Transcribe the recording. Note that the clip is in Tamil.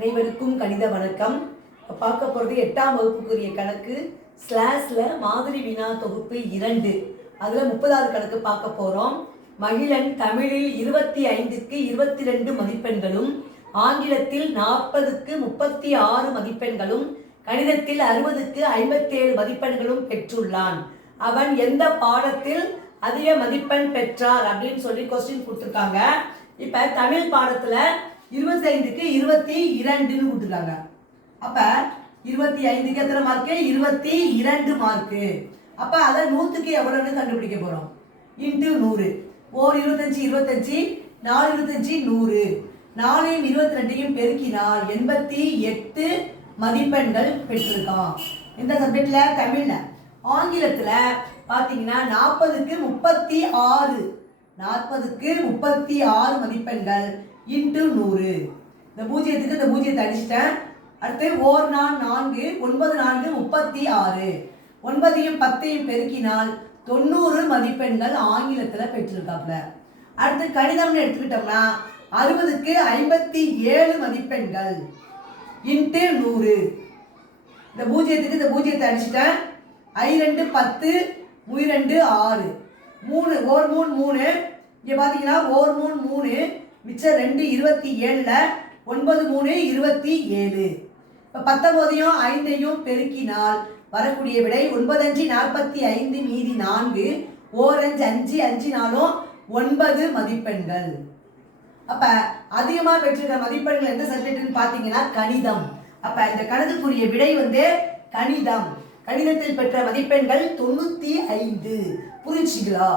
அனைவருக்கும் கணித வணக்கம். பார்க்க போகிறது 8ஆம் வகுப்புக்குரிய கணக்கு ஸ்லாஷ்ல மாதிரி வினா தொகுப்பு 2. அதில் 30வது கணக்கு பார்க்க போகிறோம். மகிழன் தமிழில் 25க்கு 22 மதிப்பெண்களும், ஆங்கிலத்தில் 40க்கு 36 மதிப்பெண்களும், கணிதத்தில் 60க்கு 57 மதிப்பெண்களும் பெற்றுள்ளான். அவன் எந்த பாடத்தில் அதிக மதிப்பெண் பெற்றார் அப்படின்னு சொல்லி கொஸ்டின் கொடுத்துருக்காங்க. இப்போ தமிழ் பாடத்தில் 25க்கு 22 கொடுத்துருக்காங்க. அப்ப 25க்கு எத்தனை மார்க்கு? 22 மார்க்கு. அப்ப அதை 100க்கு எவ்வளவுன்னு கண்டுபிடிக்க போறோம். இன்ட்டு 100. 25 25, 4 25 100. 4 22 பெருக்கினால் 88 மதிப்பெண்கள் பெற்றிருக்கான். இந்த சப்ஜெக்ட்ல தமிழ்ல. ஆங்கிலத்துல பாத்தீங்கன்னா 40க்கு 36, 40க்கு 36 மதிப்பெண்கள் இன்ட்டு 100. இந்த பூஜ்ஜியத்துக்கு இந்த பூஜ்ஜியத்தை அடிச்சிட்டேன். அடுத்து 1 4 4, 9 4 36. 9ஐயும் 10ஐயும் பெருக்கினால் 90 மதிப்பெண்கள் ஆங்கிலத்துல பெற்றிருக்காப்ல. அடுத்து கணிதம்னு எடுத்துக்கிட்டோம்னா 60க்கு 57 மதிப்பெண்கள் இன்ட்டு 100. இந்த பூஜ்ஜியத்துக்கு இந்த பூஜ்ஜியத்தை அடிச்சிட்டேன். I2 10, 2 6, 3 1 3 3. இங்க பாத்தீங்கன்னா 1 3 3, மிச்சம் 2 27ல 9 3 27. இப்போ 19ஐயும் 5ஐயும் பெருக்கினால் வரக்கூடிய விடை 9 5 45 மீதி 4, 1 5 5 4 9 மதிப்பெண்கள். அப்ப அதிகமா பெற்றிருக்க மதிப்பெண்கள் எந்த சப்ஜெக்ட்னு பாத்தீங்கன்னா கணிதம். அப்ப இந்த கணக்குக்குரிய விடை கணிதம். கணிதத்தில் பெற்ற மதிப்பெண்கள் 95. புரிஞ்சுங்களா?